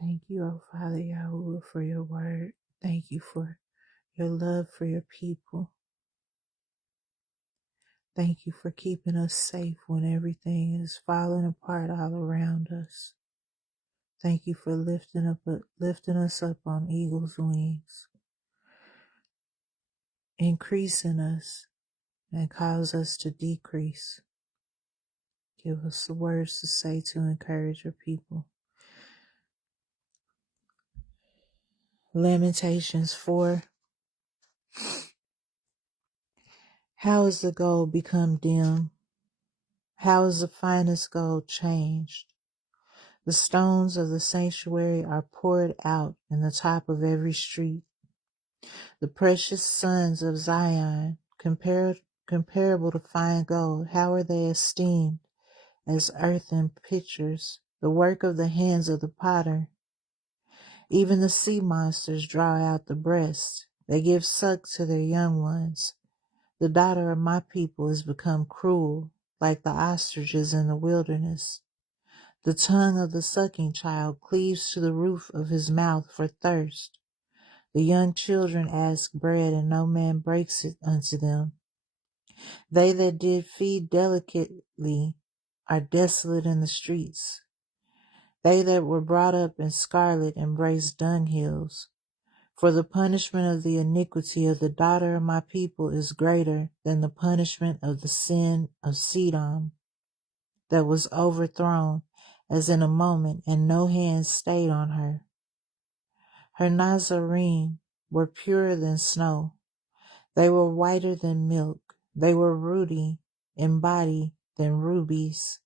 Thank you, O Father YAHUAH, for your word. Thank you for your love for your people. Thank you for keeping us safe when everything is falling apart all around us. Thank you for lifting us up on eagle's wings, increasing us and cause us to decrease. Give us the words to say to encourage your people. Lamentations 4. How is the gold become dim? How is the finest gold changed? The stones of the sanctuary are poured out in the top of every street. The precious sons of Zion, comparable to fine gold, how are they esteemed as earthen pitchers, the work of the hands of the potter. Even the sea monsters draw out the breast. They give suck to their young ones. The daughter of my people is become cruel, like the ostriches in the wilderness. The tongue of the sucking child cleaves to the roof of his mouth for thirst. The young children ask bread, and no man breaks it unto them. They that did feed delicately are desolate in the streets. They that were brought up in scarlet embrace dunghills. For the punishment of the iniquity of the daughter of my people is greater than the punishment of the sin of Sedom, that was overthrown as in a moment, and no hand stayed on her. Her Nazarene were purer than snow. They were whiter than milk. They were ruddy in body than rubies.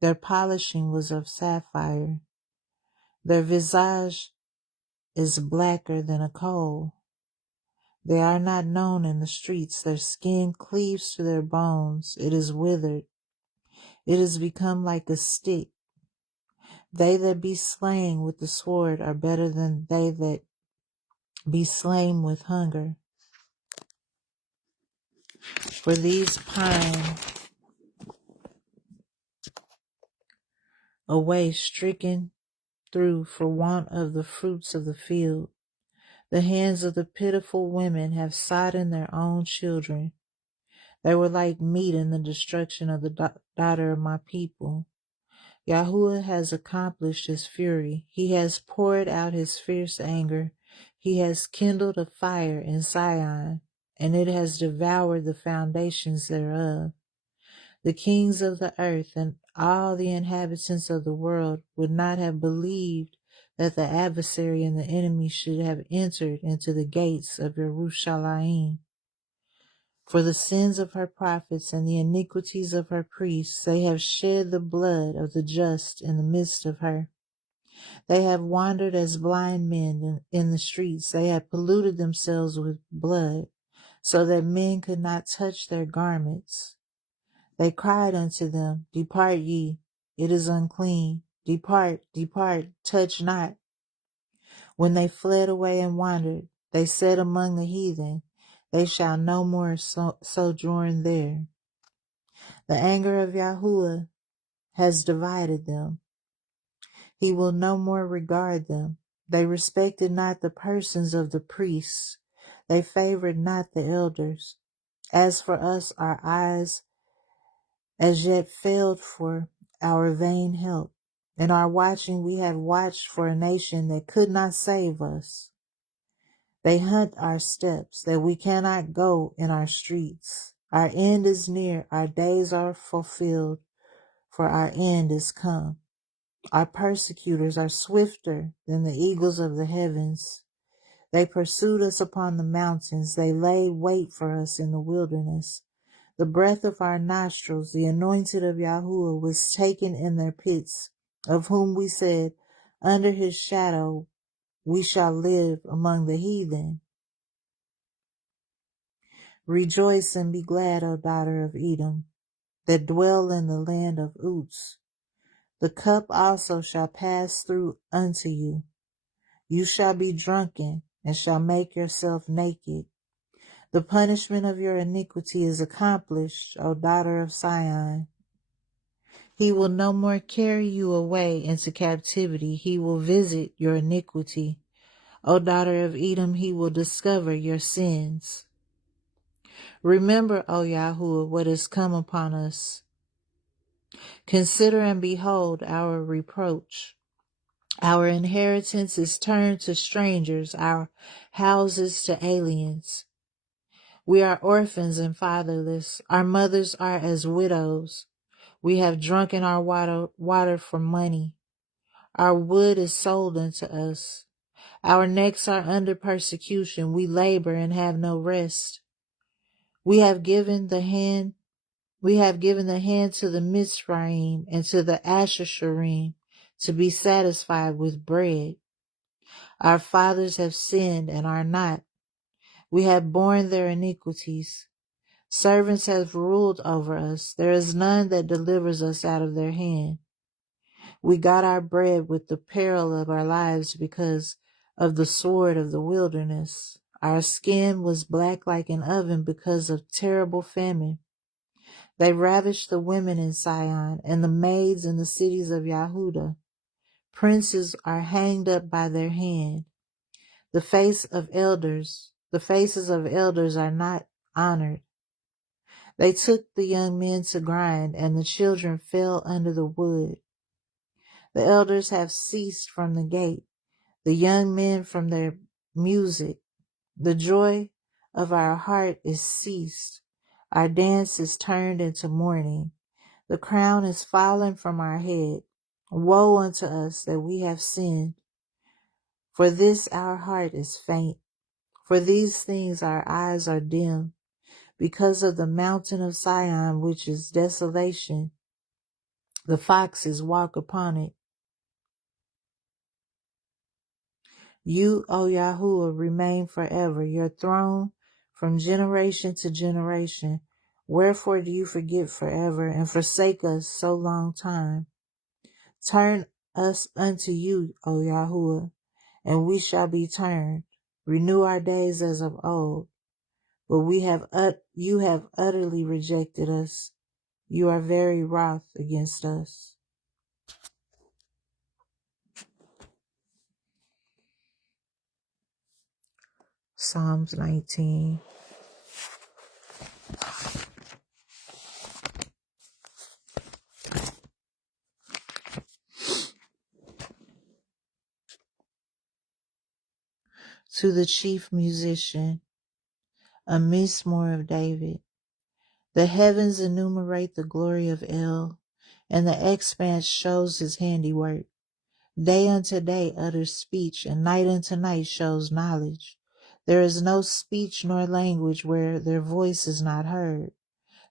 Their polishing was of sapphire. Their visage is blacker than a coal. They are not known in the streets. Their skin cleaves to their bones. It is withered. It is become like a stick. They that be slain with the sword are better than they that be slain with hunger. For these pine away, stricken through for want of the fruits of the field. The hands of the pitiful women have sodden their own children. They were like meat in the destruction of the daughter of my people. YAHUAH has accomplished his fury. He has poured out his fierce anger. He has kindled a fire in Zion, and it has devoured the foundations thereof. The kings of the earth and all the inhabitants of the world would not have believed that the adversary and the enemy should have entered into the gates of Jerusalem. For the sins of her prophets and the iniquities of her priests, they have shed the blood of the just in the midst of her. They have wandered as blind men in the streets. They have polluted themselves with blood, so that men could not touch their garments. They cried unto them, Depart ye, it is unclean. Depart, depart, touch not. When they fled away and wandered, they said among the heathen, They shall no more sojourn there. The anger of YAHUAH has divided them. He will no more regard them. They respected not the persons of the priests. They favored not the elders. As for us, our eyes as yet failed for our vain help. In our watching we have watched for a nation that could not save us. They hunt our steps, that we cannot go in our streets. Our end is near, our days are fulfilled, for our end is come. Our persecutors are swifter than the eagles of the heavens. They pursued us upon the mountains. They laid wait for us in the wilderness. The breath of our nostrils, the anointed of YAHUAH, was taken in their pits, of whom we said, Under his shadow we shall live among the heathen. Rejoice and be glad, O daughter of Edom, that dwell in the land of Uz. The cup also shall pass through unto you. You shall be drunken, and shall make yourself naked. The punishment of your iniquity is accomplished, O daughter of Sion. He will no more carry you away into captivity. He will visit your iniquity. O daughter of Edom, he will discover your sins. Remember, O YAHUAH, what has come upon us. Consider and behold our reproach. Our inheritance is turned to strangers, our houses to aliens. We are orphans and fatherless. Our mothers are as widows. We have drunken our water for money. Our wood is sold unto us. Our necks are under persecution. We labor and have no rest. We have given the hand to the Mizraim and to the Ashasharim to be satisfied with bread. Our fathers have sinned and are not. We have borne their iniquities. Servants have ruled over us. There is none that delivers us out of their hand. We got our bread with the peril of our lives because of the sword of the wilderness. Our skin was black like an oven because of terrible famine. They ravished the women in Sion and the maids in the cities of Yehuda. Princes are hanged up by their hand. The faces of elders are not honored. They took the young men to grind, and the children fell under the wood. The elders have ceased from the gate, the young men from their music. The joy of our heart is ceased. Our dance is turned into mourning. The crown is fallen from our head. Woe unto us that we have sinned. For this our heart is faint. For these things our eyes are dim. Because of the mountain of Sion, which is desolation, the foxes walk upon it. You, O YAHUAH, remain forever, your throne from generation to generation. Wherefore do you forget forever and forsake us so long time? Turn us unto you, O YAHUAH, and we shall be turned. Renew our days as of old. But you have utterly rejected us. You are very wroth against us. Psalms 19. To the chief musician, a Mizmor of David. The heavens enumerate the glory of El, and the expanse shows his handiwork. Day unto day utters speech, and night unto night shows knowledge. There is no speech nor language where their voice is not heard.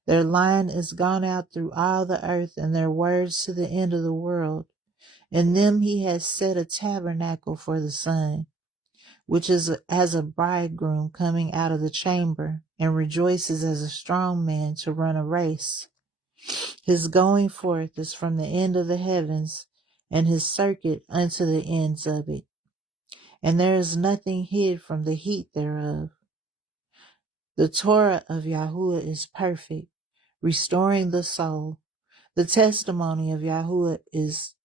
Their line is gone out through all the earth, and their words to the end of the world. In them he has set a tabernacle for the sun, which is as a bridegroom coming out of the chamber, and rejoices as a strong man to run a race. His going forth is from the end of the heavens, and his circuit unto the ends of it. And there is nothing hid from the heat thereof. The Torah of YAHUAH is perfect, restoring the soul. The testimony of YAHUAH is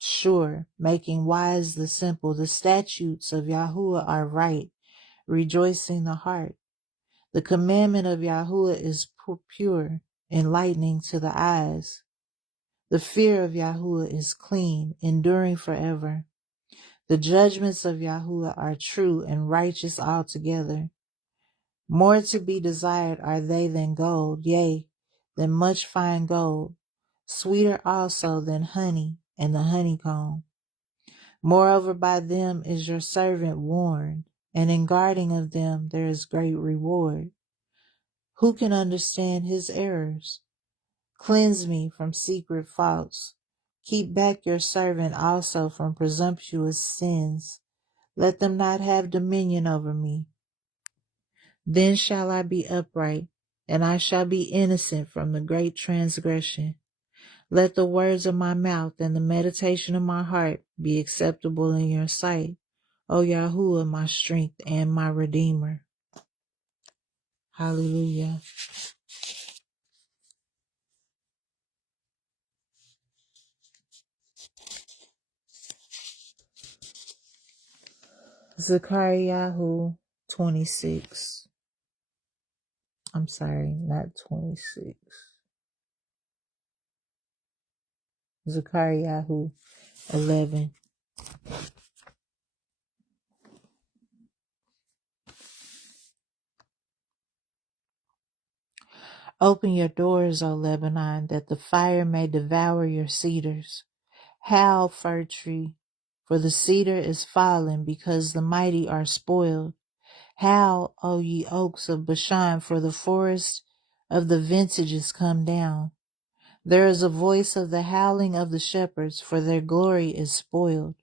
sure, making wise the simple. The statutes of YAHUAH are right, rejoicing the heart. The commandment of YAHUAH is pure, enlightening to the eyes. The fear of YAHUAH is clean, enduring forever. The judgments of YAHUAH are true and righteous altogether. More to be desired are they than gold, yea, than much fine gold, sweeter also than honey and the honeycomb. Moreover, by them is your servant warned, and in guarding of them there is great reward. Who can understand his errors? Cleanse me from secret faults. Keep back your servant also from presumptuous sins. Let them not have dominion over me. Then shall I be upright, and I shall be innocent from the great transgression. Let the words of my mouth and the meditation of my heart be acceptable in your sight, O YAHUAH, my strength and my Redeemer. Hallelujah. Zechariah 26. I'm sorry, not 26. Zechariah 11. Open your doors, O Lebanon, that the fire may devour your cedars. Howl, fir tree, for the cedar is fallen, because the mighty are spoiled. Howl, O ye oaks of Bashan, for the forest of the vintage is come down. There is a voice of the howling of the shepherds, for their glory is spoiled.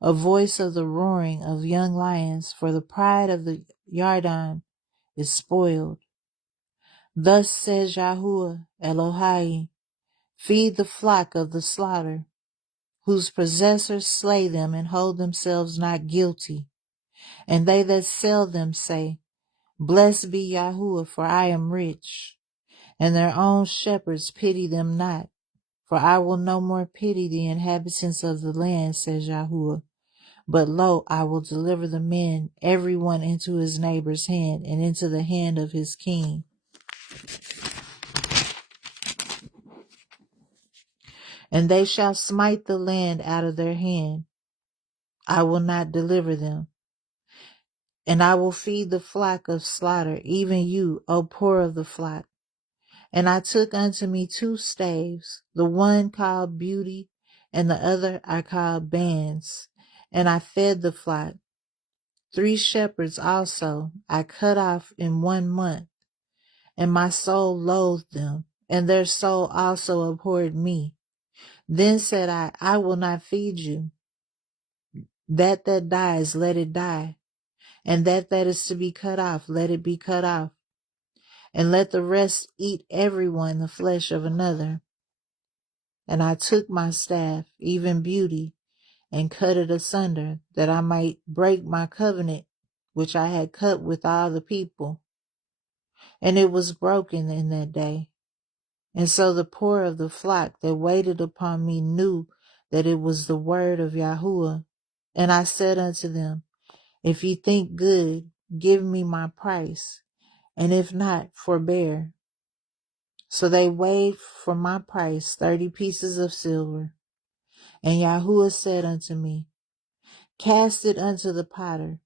A voice of the roaring of young lions, for the pride of the Yarden is spoiled. Thus says YAHUAH Elohai, feed the flock of the slaughter, whose possessors slay them and hold themselves not guilty. And they that sell them say, blessed be YAHUAH, for I am rich. And their own shepherds pity them not, for I will no more pity the inhabitants of the land, says YAHUAH. But lo, I will deliver the men, every one into his neighbor's hand, and into the hand of his king. And they shall smite the land out of their hand. I will not deliver them. And I will feed the flock of slaughter, even you, O poor of the flock. And I took unto me 2 staves, the one called Beauty, and the other I called Bands. And I fed the flock. 3 shepherds also I cut off in 1 month, and my soul loathed them, and their soul also abhorred me. Then said I will not feed you. That dies, let it die, and that is to be cut off, let it be cut off. And let the rest eat every one the flesh of another. And I took my staff, even Beauty, and cut it asunder, that I might break my covenant, which I had cut with all the people. And it was broken in that day. And so the poor of the flock that waited upon me knew that it was the word of YAHUAH. And I said unto them, if ye think good, give me my price, and if not, forbear. So they weighed for my price 30 pieces of silver. And YAHUAH said unto me, cast it unto the potter,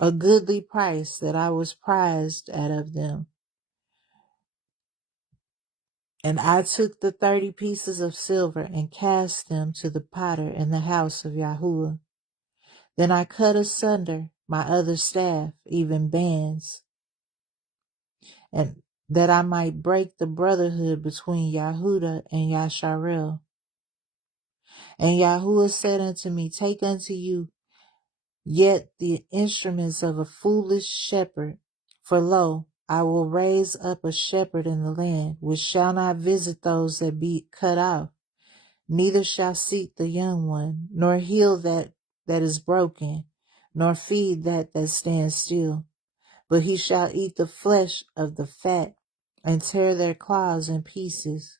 a goodly price that I was prized at of them. And I took the 30 pieces of silver and cast them to the potter in the house of YAHUAH. Then I cut asunder my other staff, even Bands, and that I might break the brotherhood between Yehuda and Yasharel. And YAHUAH said unto me, take unto you yet the instruments of a foolish shepherd, for lo, I will raise up a shepherd in the land, which shall not visit those that be cut off, neither shall seek the young one, nor heal that is broken, nor feed that stands still. But he shall eat the flesh of the fat, and tear their claws in pieces.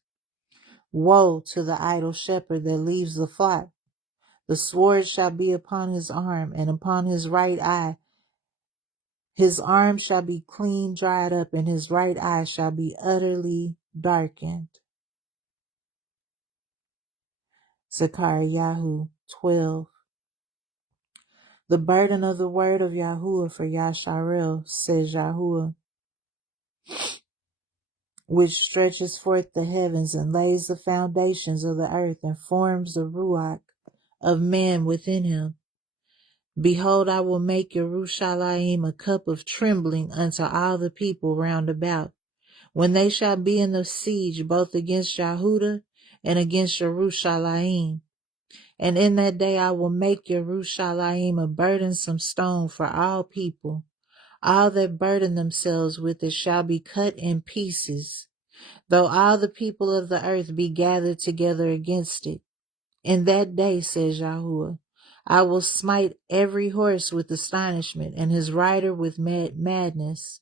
Woe to the idle shepherd that leaves the flock! The sword shall be upon his arm, and upon his right eye. His arm shall be clean dried up, and his right eye shall be utterly darkened. Zechariah 12. The burden of the word of YAHUAH for Yasharel, says YAHUAH, which stretches forth the heavens and lays the foundations of the earth and forms the RUACH of man within him. Behold, I will make Yerushalayim a cup of trembling unto all the people round about, when they shall be in the siege both against Yehuda and against Yerushalayim. And in that day I will make Yerushalayim a burdensome stone for all people. All that burden themselves with it shall be cut in pieces, though all the people of the earth be gathered together against it. In that day, says YAHUAH, I will smite every horse with astonishment, and his rider with madness.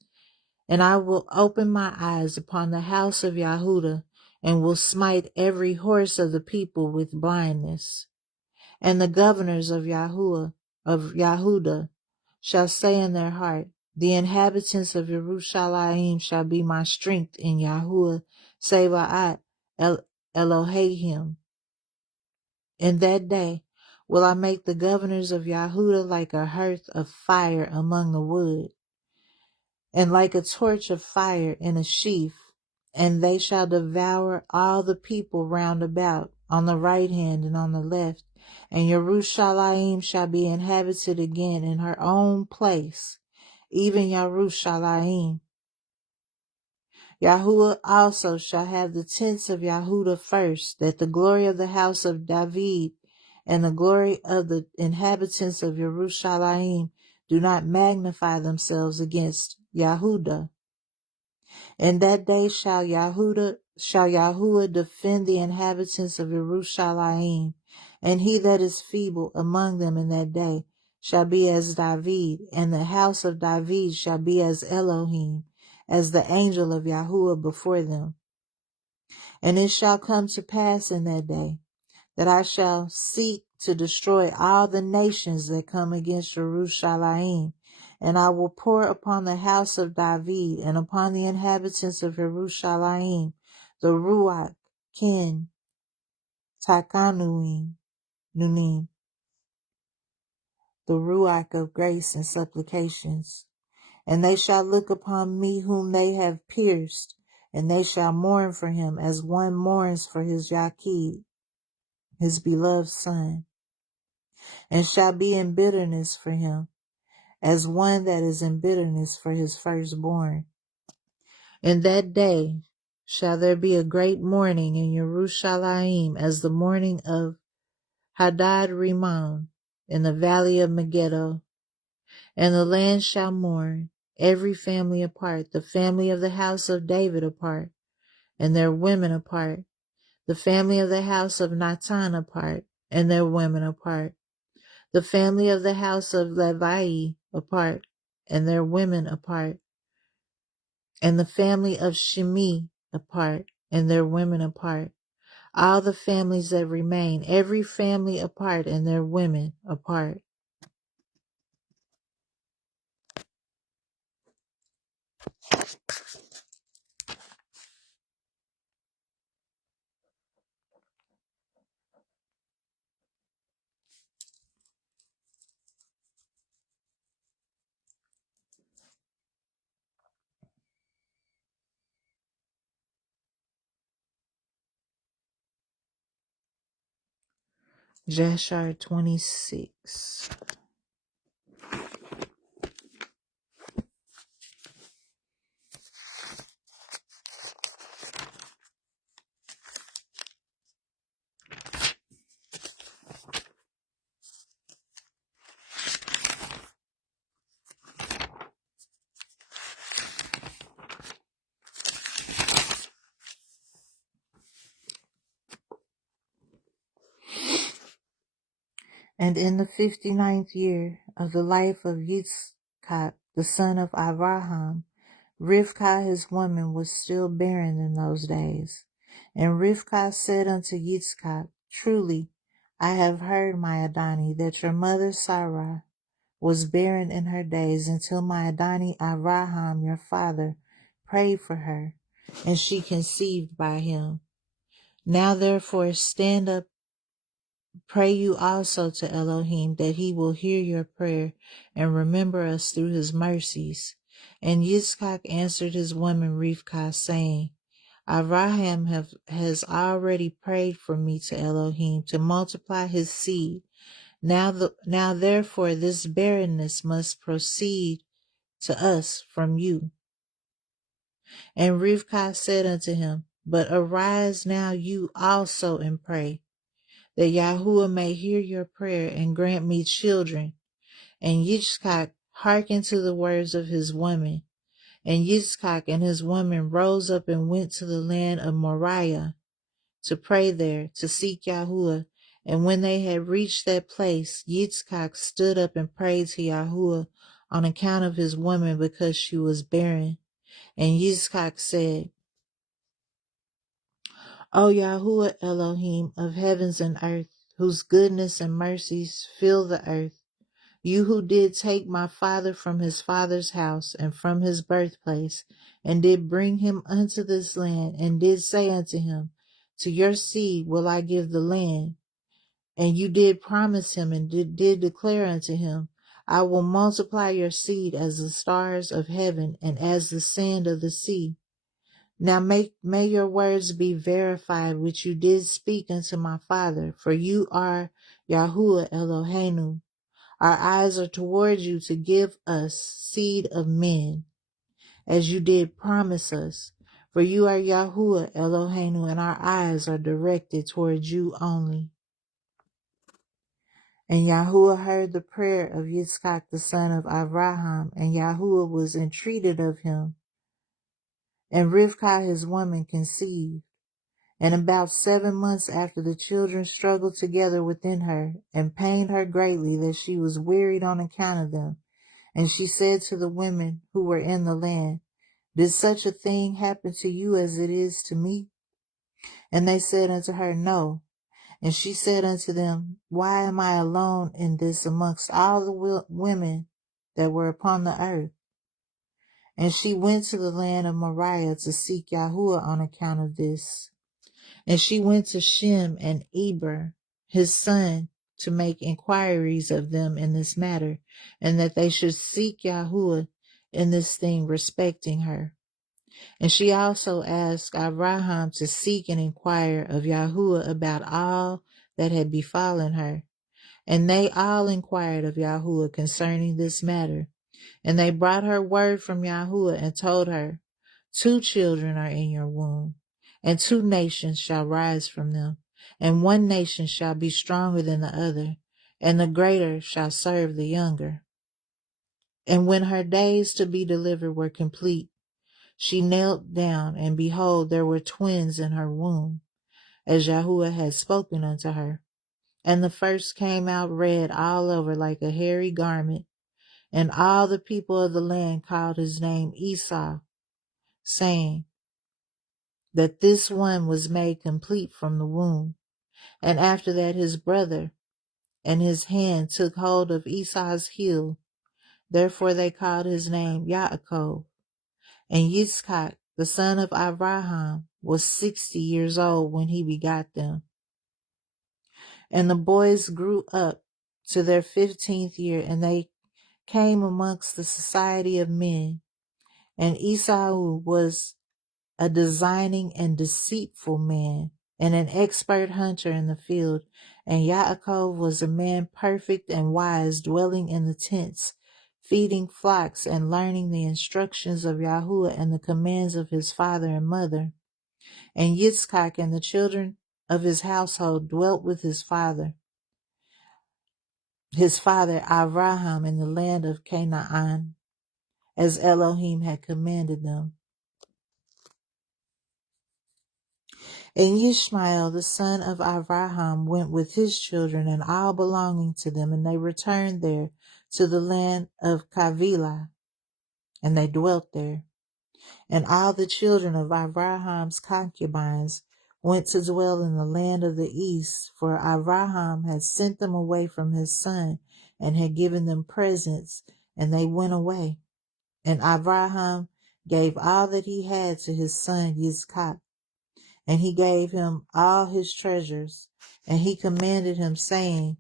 And I will open my eyes upon the house of Yehuda, and will smite every horse of the people with blindness. And the governors of Yehuda shall say in their heart, the inhabitants of Jerusalem shall be my strength in YAHUAH Sebaat Elohim. In that day will I make the governors of Yahudah like a hearth of fire among the wood, and like a torch of fire in a sheaf, and they shall devour all the people round about, on the right hand and on the left, and Jerusalem shall be inhabited again in her own place, even Jerusalem. YAHUAH also shall have the tents of Yahudah first, that the glory of the house of David and the glory of the inhabitants of Jerusalem do not magnify themselves against Yahudah. In that day shall Yahuwah defend the inhabitants of Jerusalem, and he that is feeble among them in that day shall be as David, and the house of David shall be as Elohim, as the angel of Yahuwah before them. And it shall come to pass in that day that I shall seek to destroy all the nations that come against Jerusalem, and I will pour upon the house of David and upon the inhabitants of Jerusalem the RUACH Nunim, the RUACH of grace and supplications. And they shall look upon me whom they have pierced, and they shall mourn for him as one mourns for his Yaqub, his beloved son, and shall be in bitterness for him, as one that is in bitterness for his firstborn. In that day shall there be a great mourning in Jerusalem, as the mourning of Hadad Rimmon in the valley of Megiddo. And the land shall mourn, every family apart, the family of the house of David apart, and their women apart, the family of the house of Natan apart, and their women apart, the family of the house of Levi apart, and their women apart, and the family of Shimi apart, and their women apart, all the families that remain, every family apart, and their women apart. Jashar 26. And in the 59th year of the life of Yitzchak, the son of Abraham, Rivkah his woman was still barren in those days. And Rivkah said unto Yitzchak, truly, I have heard, my Adoni, that your mother Sarah was barren in her days until my Adoni Abraham, your father, prayed for her, and she conceived by him. Now therefore stand up, pray you also to Elohim, that he will hear your prayer and remember us through his mercies. And Yitzchak answered his woman Rivkah, saying, Abraham has already prayed for me to Elohim to multiply his seed. Now therefore this barrenness must proceed to us from you. And Rivkah said unto him, but arise now you also and pray, that Yahuwah may hear your prayer and grant me children. And Yitzchak hearkened to the words of his woman. And Yitzchak and his woman rose up and went to the land of Moriah to pray there, to seek Yahuwah. And when they had reached that place, Yitzchak stood up and prayed to Yahuwah on account of his woman, because she was barren. And Yitzchak said, O Yahuwah Elohim of heavens and earth, whose goodness and mercies fill the earth, You who did take my father from his father's house and from his birthplace, and did bring him unto this land, and did say unto him, to your seed will I give the land. And you did promise him and did declare unto him, I will multiply your seed as the stars of heaven and as the sand of the sea. Now may your words be verified which you did speak unto my father, for you are YAHUAH Eloheinu. Our eyes are toward you to give us seed of men, as you did promise us. For you are YAHUAH Eloheinu, and our eyes are directed toward you only. And YAHUAH heard the prayer of Yitzchak the son of Abraham, and YAHUAH was entreated of him. And Rivkah his woman conceived. And about 7 months after, the children struggled together within her, and pained her greatly that she was wearied on account of them. And she said to the women who were in the land, Did such a thing happen to you as it is to me? And they said unto her, No. And she said unto them, Why am I alone in this amongst all the women that were upon the earth? And she went to the land of Moriah to seek YAHUAH on account of this. And she went to Shem and Eber, his son, to make inquiries of them in this matter, and that they should seek YAHUAH in this thing respecting her. And she also asked Abraham to seek and inquire of YAHUAH about all that had befallen her. And they all inquired of YAHUAH concerning this matter. And they brought her word from YAHUAH and told her, 2 children are in your womb, and 2 nations shall rise from them, and one nation shall be stronger than the other, and the greater shall serve the younger. And when her days to be delivered were complete, she knelt down, and behold, there were twins in her womb, as YAHUAH had spoken unto her. And the first came out red all over like a hairy garment, and all the people of the land called his name Esau, saying that this one was made complete from the womb. And after that his brother and his hand took hold of Esau's heel. Therefore they called his name Yaakov. And Yitzchak, the son of Abraham, was 60 years old when he begot them. And the boys grew up to their 15th year, and they came amongst the society of men. And Esau was a designing and deceitful man, and an expert hunter in the field. And Yaakov was a man perfect and wise, dwelling in the tents, feeding flocks and learning the instructions of YAHUAH and the commands of his father and mother. And Yitzchak and the children of his household dwelt with his father Abraham in the land of Canaan, as Elohim had commanded them. And Ishmael, the son of Abraham, went with his children and all belonging to them, and they returned there to the land of Cavilah, and they dwelt there. And all the children of Abraham's concubines went to dwell in the land of the east, for Abraham had sent them away from his son, and had given them presents, and they went away. And Abraham gave all that he had to his son Yitzchak, and he gave him all his treasures, and he commanded him, saying,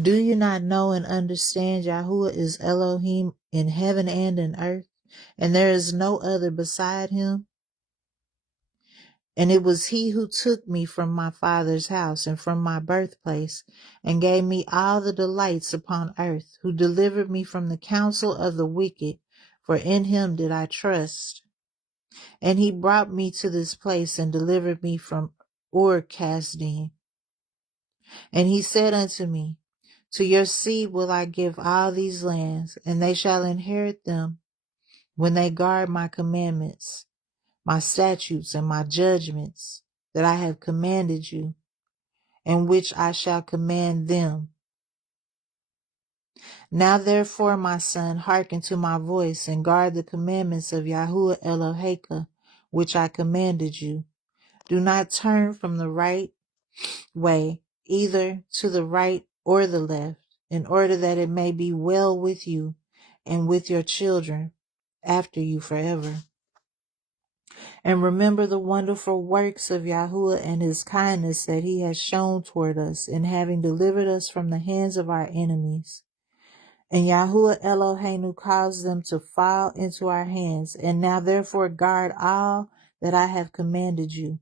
Do you not know and understand YAHUAH is Elohim in heaven and in earth, and there is no other beside him? And it was he who took me from my father's house and from my birthplace, and gave me all the delights upon earth, who delivered me from the counsel of the wicked, for in him did I trust. And he brought me to this place and delivered me from Ur-Kasdim. And he said unto me, To your seed will I give all these lands, and they shall inherit them when they guard my commandments, my statutes, and my judgments that I have commanded you, and which I shall command them. Now therefore, my son, hearken to my voice, and guard the commandments of YAHUAH Eloheka, which I commanded you. Do not turn from the right way, either to the right or the left, in order that it may be well with you and with your children after you forever. And remember the wonderful works of YAHUAH and his kindness that he has shown toward us in having delivered us from the hands of our enemies. And YAHUAH Eloheinu caused them to fall into our hands. And now therefore guard all that I have commanded you,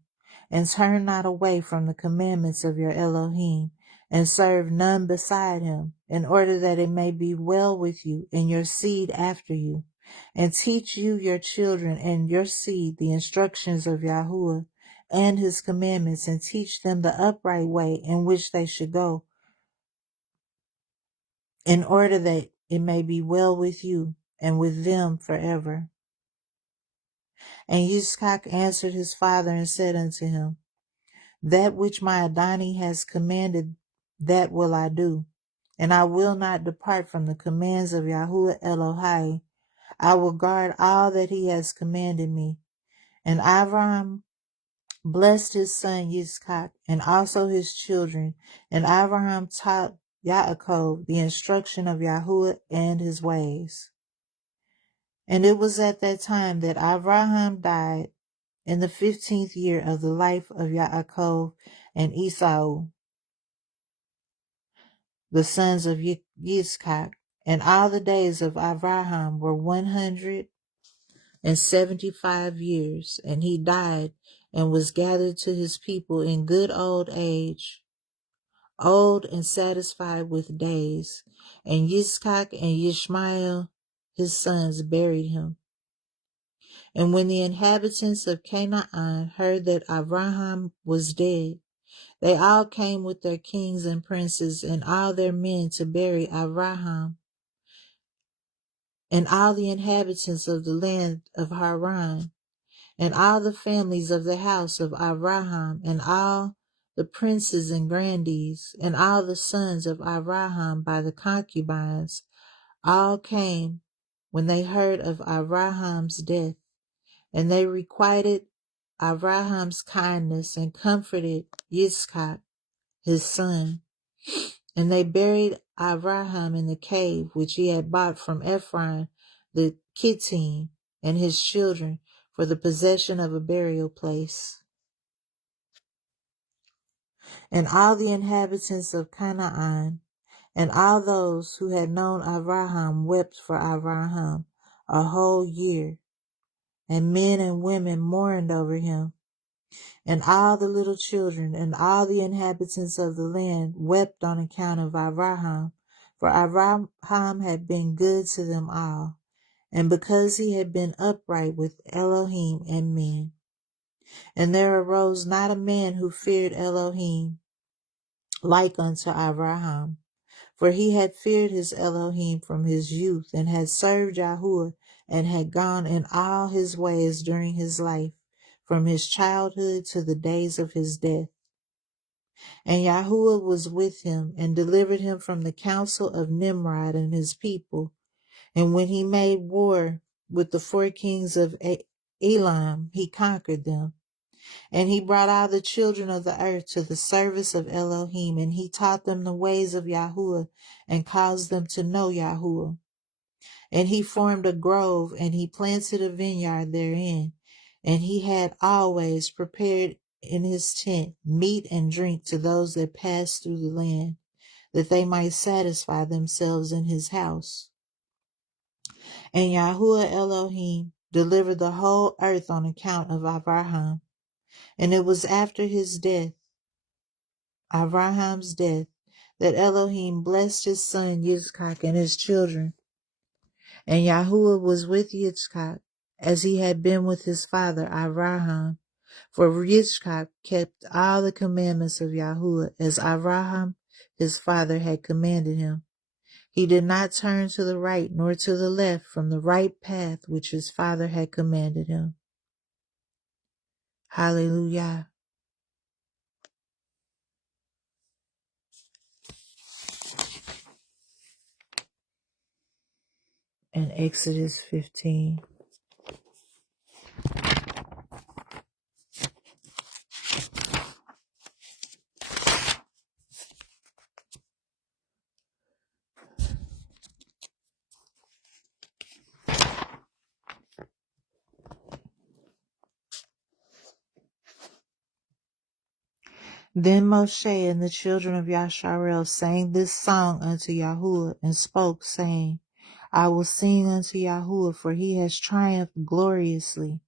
and turn not away from the commandments of your Elohim, and serve none beside him, in order that it may be well with you and your seed after you. And teach you your children and your seed the instructions of YAHUAH and his commandments, and teach them the upright way in which they should go, in order that it may be well with you and with them forever. And Yitzchak answered his father and said unto him, That which my Adoni has commanded, that will I do, and I will not depart from the commands of YAHUAH Elohai. I will guard all that he has commanded me. And Abraham blessed his son Yitzchak and also his children, and Abraham taught Yaakov the instruction of YAHUAH and his ways. And it was at that time that Abraham died in the 15th year of the life of Yaakov and Esau, the sons of Yitzchak. And all the days of Abraham were 175 years, and he died and was gathered to his people in good old age, old and satisfied with days. And Yitzchak and Ishmael, his sons, buried him. And when the inhabitants of Canaan heard that Abraham was dead, they all came with their kings and princes and all their men to bury Abraham. And all the inhabitants of the land of Haran, and all the families of the house of Abraham, and all the princes and grandees, and all the sons of Abraham by the concubines, all came when they heard of Abraham's death. And they requited Abraham's kindness and comforted Yitzchak, his son. And they buried Abraham in the cave which he had bought from Ephron the Kittim and his children for the possession of a burial place. And all the inhabitants of Canaan and all those who had known Abraham wept for Abraham a whole year, and men and women mourned over him. And all the little children and all the inhabitants of the land wept on account of Abraham, for Abraham had been good to them all, and because he had been upright with Elohim and men. And there arose not a man who feared Elohim like unto Abraham, for he had feared his Elohim from his youth, and had served YAHUAH, and had gone in all his ways during his life, from his childhood to the days of his death. And YAHUAH was with him, and delivered him from the counsel of Nimrod and his people. And when he made war with the 4 kings of Elam, he conquered them. And he brought all the children of the earth to the service of Elohim, and he taught them the ways of YAHUAH, and caused them to know YAHUAH. And he formed a grove, and he planted a vineyard therein. And he had always prepared in his tent meat and drink to those that passed through the land, that they might satisfy themselves in his house. And YAHUAH Elohim delivered the whole earth on account of Abraham. And it was after his death, Abraham's death, that Elohim blessed his son Yitzchak and his children. And YAHUAH was with Yitzchak, as he had been with his father Abraham. For Yitzchak kept all the commandments of YAHUAH, as Abraham his father had commanded him. He did not turn to the right nor to the left from the right path which his father had commanded him. Hallelujah. And Exodus 15. Then Moshe and the children of Yasharel sang this song unto Yahuwah, and spoke, saying, I will sing unto Yahuwah, for he has triumphed gloriously.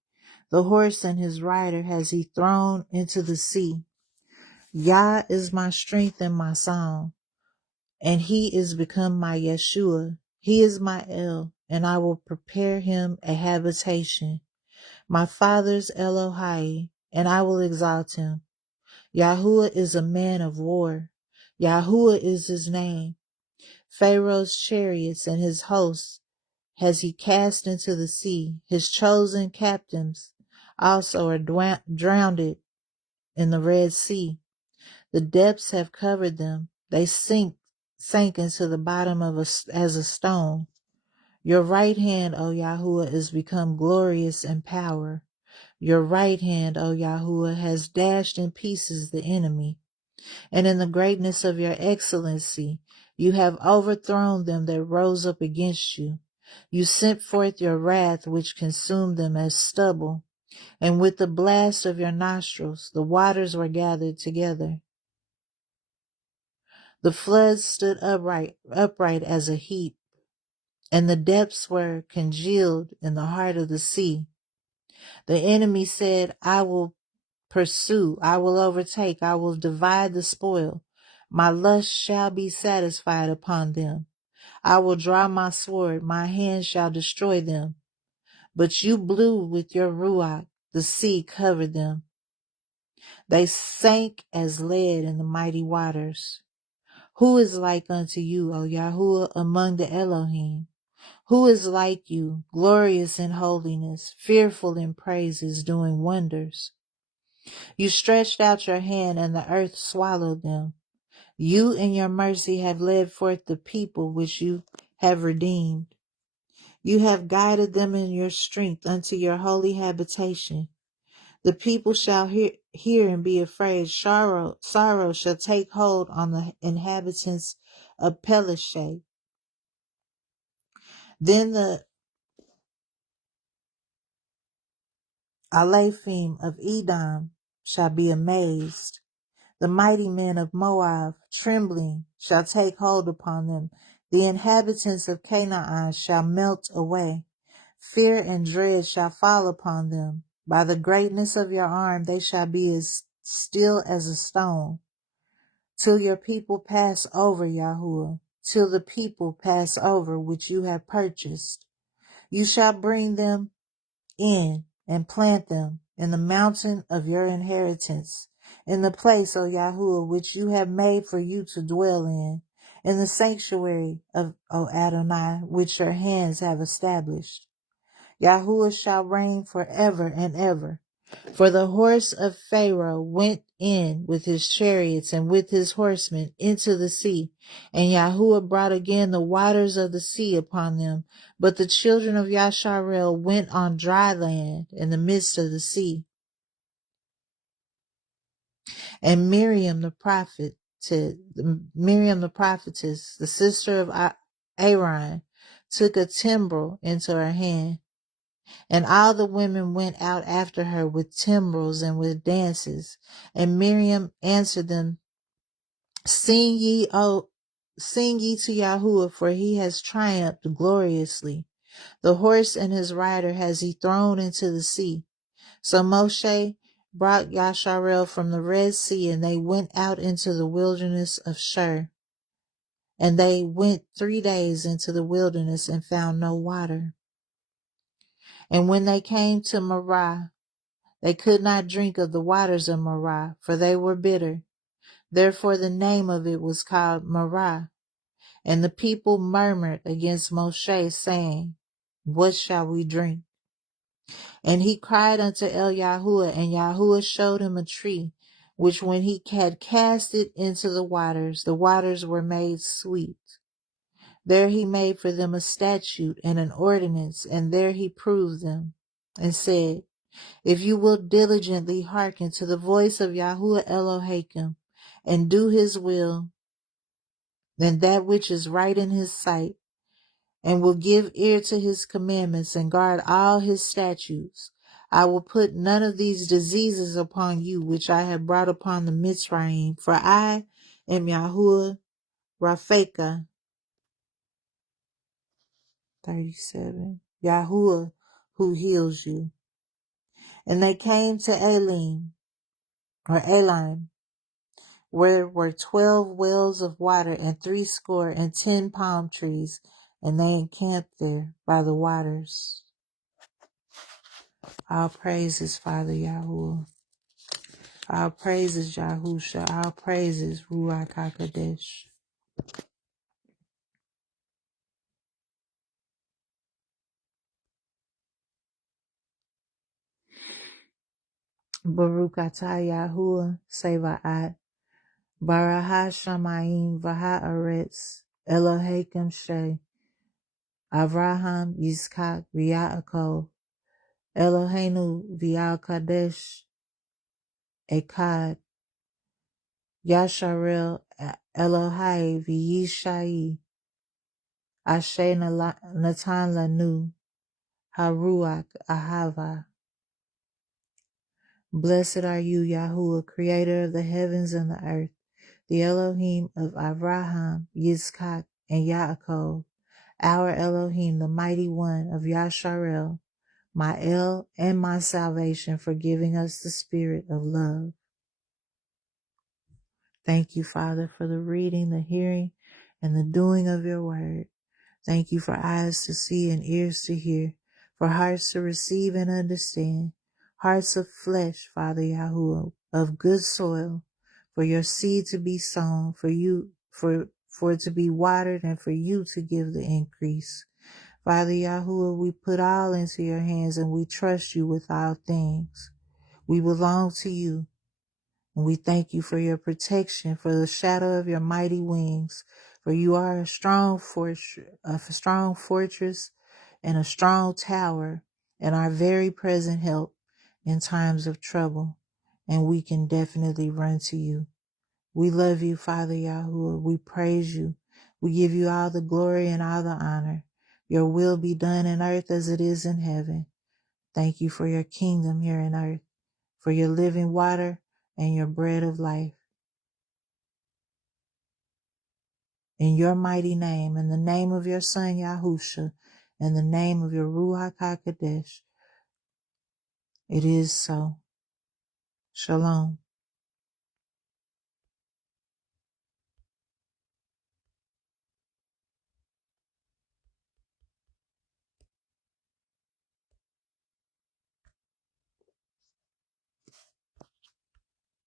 The horse and his rider has he thrown into the sea. Yah is my strength and my song, and he is become my Yeshua. He is my El, and I will prepare him a habitation. My father's Elohai, and I will exalt him. Yahuwah is a man of war. Yahuwah is his name. Pharaoh's chariots and his hosts has he cast into the sea. His chosen captains also are drowned in the Red Sea. The depths have covered them. They sank into the bottom as a stone. Your right hand, O Yahuwah, is become glorious in power. Your right hand, O Yahuwah, has dashed in pieces the enemy. And in the greatness of your excellency, you have overthrown them that rose up against you. You sent forth your wrath, which consumed them as stubble. And with the blast of your nostrils, the waters were gathered together. The floods stood upright as a heap, and the depths were congealed in the heart of the sea. The enemy said, I will pursue, I will overtake, I will divide the spoil. My lust shall be satisfied upon them. I will draw my sword, my hand shall destroy them. But you blew with your RUACH, the sea covered them. They sank as lead in the mighty waters. Who is like unto you, O Yahuwah, among the Elohim? Who is like you, glorious in holiness, fearful in praises, doing wonders? You stretched out your hand, and the earth swallowed them. You in your mercy have led forth the people which you have redeemed. You have guided them in your strength unto your holy habitation. The people shall hear and be afraid. Sorrow shall take hold on the inhabitants of Pelishah. Then the Alephim of Edom shall be amazed. The mighty men of Moab, trembling, shall take hold upon them. The inhabitants of Canaan shall melt away. Fear and dread shall fall upon them. By the greatness of your arm they shall be as still as a stone. Till your people pass over, Yahuwah, till the people pass over which you have purchased. You shall bring them in and plant them in the mountain of your inheritance, in the place, O Yahuwah, which you have made for you to dwell in the sanctuary of, O Adonai, which your hands have established. Yahuwah shall reign forever and ever. For the horse of Pharaoh went in with his chariots and with his horsemen into the sea, and Yahuwah brought again the waters of the sea upon them. But the children of Yasharel went on dry land in the midst of the sea. And Miriam the prophetess, the sister of Aaron, took a timbrel into her hand. And all the women went out after her with timbrels and with dances. And Miriam answered them, Sing ye to Yahuwah, for he has triumphed gloriously. The horse and his rider has he thrown into the sea. So Moshe brought Yasharel from the Red Sea, and they went out into the wilderness of Shur. And they went 3 days into the wilderness and found no water. And when they came to Marah, they could not drink of the waters of Marah, for they were bitter. Therefore the name of it was called Marah. And the people murmured against Moshe, saying, What shall we drink? And he cried unto Yahuwah, and Yahuwah showed him a tree, which when he had cast it into the waters were made sweet. There he made for them a statute and an ordinance, and there he proved them, and said, If you will diligently hearken to the voice of Yahuwah Elohim, and do his will, then that which is right in his sight, and will give ear to his commandments and guard all his statutes, I will put none of these diseases upon you which I have brought upon the Mitzrayim, for I am YAHUAH Raphacha. 37. YAHUAH who heals you. And they came to Elim, where were 12 wells of water and 70 palm trees, and they encamped there by the waters. All praises, Father YAHUAH. All praises, YAHUSHA. All praises, RUACH HaQODESH. Baruch atah YAHUAH Seva'at. Baraha Shamayim V'ha'aretz. Eloheikim Sheh. Avraham Yitzchak V'Yaakov. Eloheinu V'Yal-Kadesh Echad. Yasharel Elohai V'Yishai. Asher Natan Lanu. HaRuach Ahava. Blessed are you, YAHUAH, creator of the heavens and the earth, the Elohim of Avraham, Yitzchak, and Yaakov, our Elohim, the mighty one of Yasharel, my El and my salvation, for giving us the spirit of love. Thank you, Father, for the reading, the hearing, and the doing of your word. Thank you for eyes to see and ears to hear, for hearts to receive and understand, hearts of flesh, Father YAHUAH, of good soil, for your seed to be sown, for it to be watered, and for you to give the increase. Father YAHUAH, we put all into your hands, and we trust you with all things. We belong to you. And we thank you for your protection, for the shadow of your mighty wings. For you are a strong fortress and a strong tower, and our very present help in times of trouble. And we can definitely run to you. We love you, Father YAHUAH. We praise you. We give you all the glory and all the honor. Your will be done in earth as it is in heaven. Thank you for your kingdom here in earth, for your living water and your bread of life. In your mighty name, in the name of your Son YAHUSHA, in the name of your RUACH HaQODESH, it is so. Shalom.